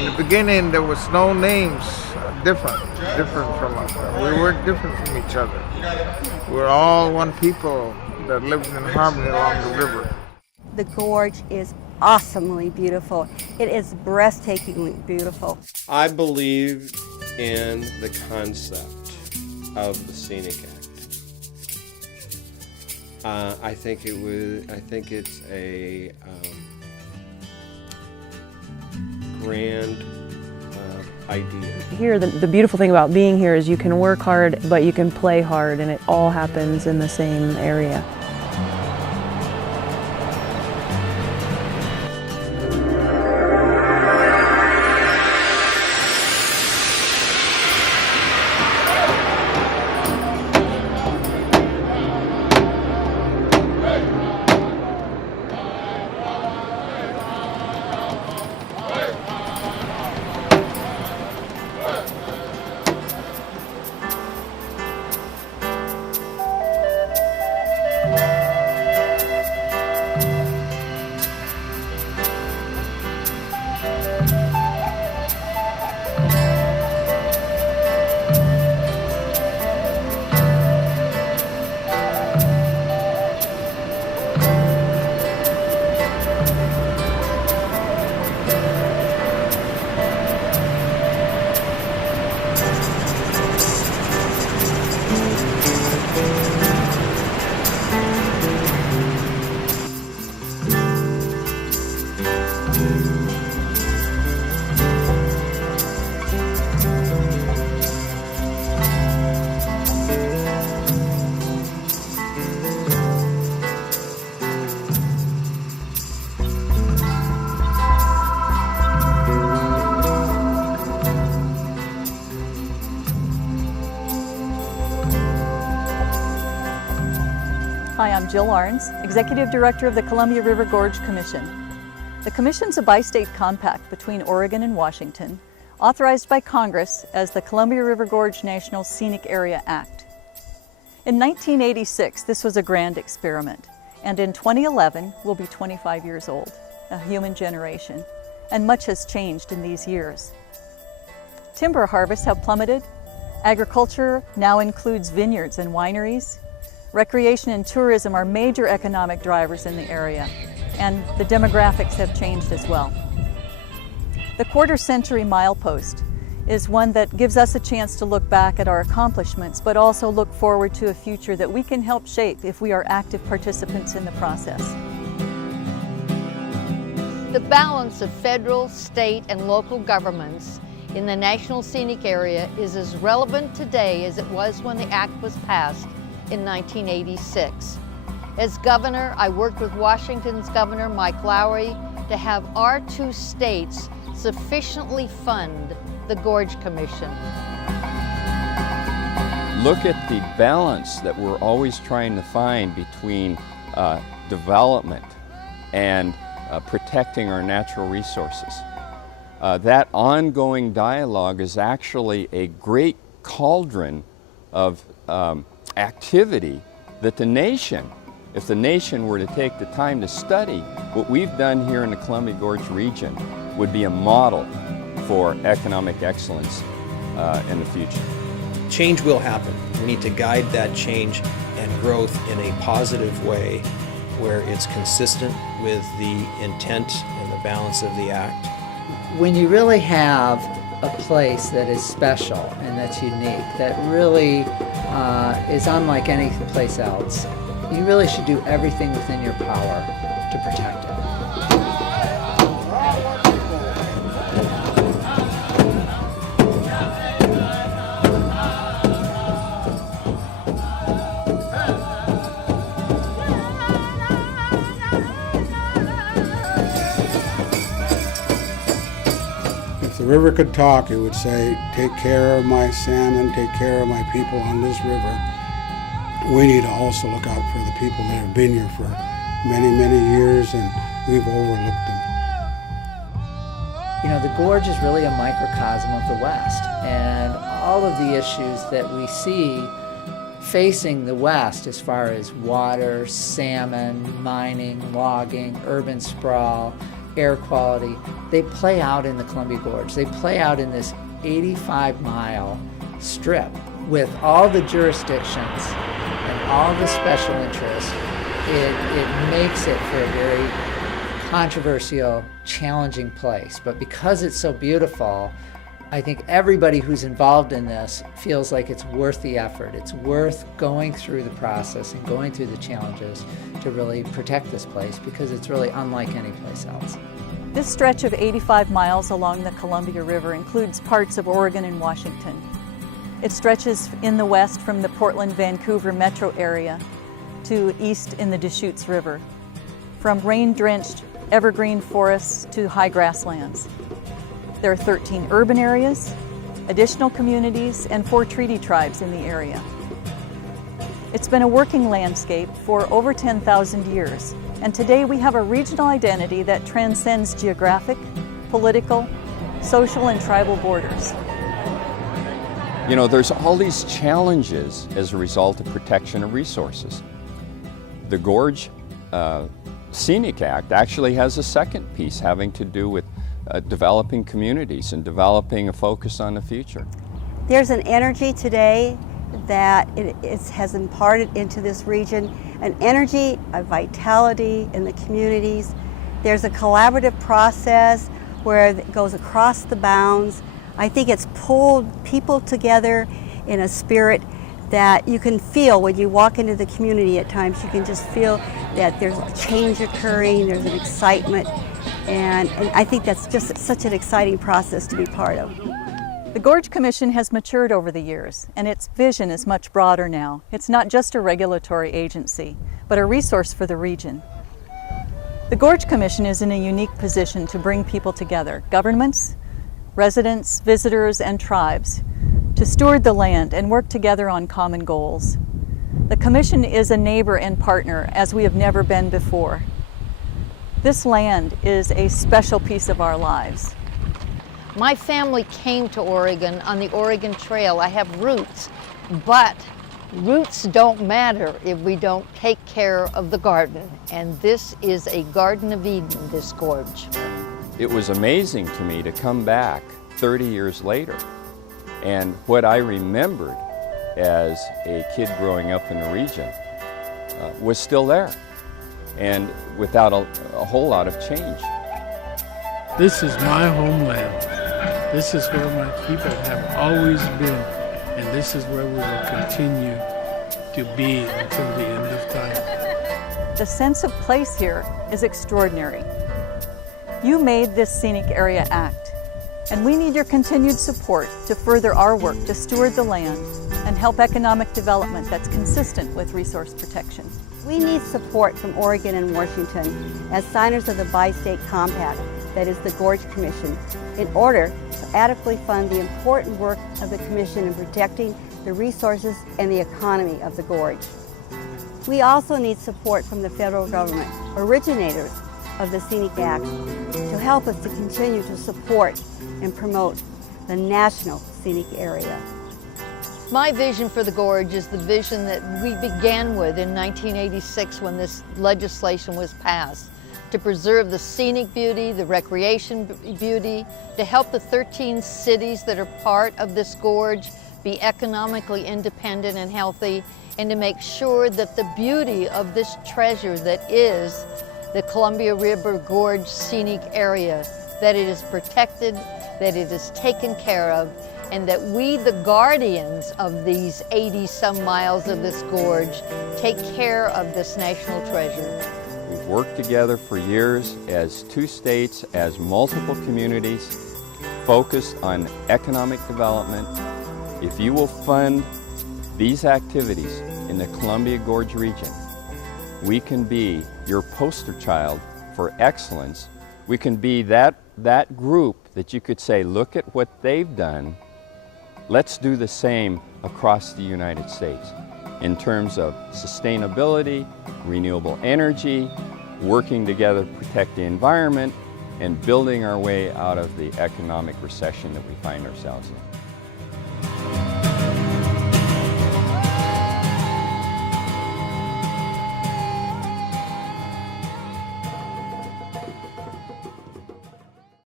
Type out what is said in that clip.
In the beginning, there was no names, different from us. We were different from each other. We're all one people that lives in harmony along the river. The gorge is awesomely beautiful. It is breathtakingly beautiful. I believe in the concept of the Scenic Act. I think it's a grand idea. Here, the beautiful thing about being here is you can work hard, but you can play hard, and it all happens in the same area. Hi, I'm Jill Lawrence, Executive Director of the Columbia River Gorge Commission. The Commission's a bi-state compact between Oregon and Washington, authorized by Congress as the Columbia River Gorge National Scenic Area Act. In 1986, this was a grand experiment, and in 2011, we'll be 25 years old, a human generation, and much has changed in these years. Timber harvests have plummeted. Agriculture now includes vineyards and wineries. Recreation and tourism are major economic drivers in the area, and the demographics have changed as well. The quarter-century milepost is one that gives us a chance to look back at our accomplishments, but also look forward to a future that we can help shape if we are active participants in the process. The balance of federal, state, and local governments in the National Scenic Area is as relevant today as it was when the Act was passed in 1986. As governor, I worked with Washington's Governor Mike Lowry to have our two states sufficiently fund the Gorge Commission. Look at the balance that we're always trying to find between development and protecting our natural resources. That ongoing dialogue is actually a great cauldron of activity that the nation, if the nation were to take the time to study what we've done here in the Columbia Gorge region, would be a model for economic excellence in the future. Change will happen. We need to guide that change and growth in a positive way where it's consistent with the intent and the balance of the Act. When you really have a place that is special and that's unique, that really is unlike any place else, you really should do everything within your power to protect it. If the river could talk, it would say, take care of my salmon, take care of my people on this river. We need to also look out for the people that have been here for many, many years, and we've overlooked them. You know, the gorge is really a microcosm of the West, and all of the issues that we see facing the West as far as water, salmon, mining, logging, urban sprawl, air quality, they play out in the Columbia Gorge. They play out in this 85-mile strip with all the jurisdictions and all the special interests. It makes it for a very controversial, challenging place. But because it's so beautiful, I think everybody who's involved in this feels like it's worth the effort. It's worth going through the process and going through the challenges to really protect this place, because it's really unlike any place else. This stretch of 85 miles along the Columbia River includes parts of Oregon and Washington. It stretches in the west from the Portland-Vancouver metro area to east in the Deschutes River, from rain-drenched evergreen forests to high grasslands. There are 13 urban areas, additional communities, and 4 treaty tribes in the area. It's been a working landscape for over 10,000 years, and today we have a regional identity that transcends geographic, political, social, and tribal borders. You know, there's all these challenges as a result of protection of resources. The Gorge Scenic Act actually has a second piece having to do with developing communities and developing a focus on the future. There's an energy today that it has imparted into this region, an energy, a vitality in the communities. There's a collaborative process where it goes across the bounds. I think it's pulled people together in a spirit that you can feel when you walk into the community at times. You can just feel that there's a change occurring, there's an excitement, and I think that's just such an exciting process to be part of. The Gorge Commission has matured over the years, and its vision is much broader now. It's not just a regulatory agency, but a resource for the region. The Gorge Commission is in a unique position to bring people together, governments, residents, visitors, and tribes, to steward the land and work together on common goals. The Commission is a neighbor and partner as we have never been before. This land is a special piece of our lives. My family came to Oregon on the Oregon Trail. I have roots, but roots don't matter if we don't take care of the garden. And this is a Garden of Eden, this gorge. It was amazing to me to come back 30 years later, and what I remembered as a kid growing up in the region was still there, and without a whole lot of change. This is my homeland. This is where my people have always been, and this is where we will continue to be until the end of time. The sense of place here is extraordinary. You made this Scenic Area Act, and we need your continued support to further our work to steward the land and help economic development that's consistent with resource protection. We need support from Oregon and Washington as signers of the Bi-State Compact, that is the Gorge Commission, in order to adequately fund the important work of the Commission in protecting the resources and the economy of the Gorge. We also need support from the federal government, originators of the Scenic Act, to help us to continue to support and promote the national scenic area. My vision for the Gorge is the vision that we began with in 1986 when this legislation was passed, to preserve the scenic beauty, the recreation beauty, to help the 13 cities that are part of this gorge be economically independent and healthy, and to make sure that the beauty of this treasure that is the Columbia River Gorge Scenic Area, that it is protected, that it is taken care of, and that we, the guardians of these 80-some miles of this gorge, take care of this national treasure. We've worked together for years as two states, as multiple communities, focused on economic development. If you will fund these activities in the Columbia Gorge region, we can be your poster child for excellence. We can be that group that you could say, look at what they've done. Let's do the same across the United States in terms of sustainability, renewable energy, working together to protect the environment, and building our way out of the economic recession that we find ourselves in.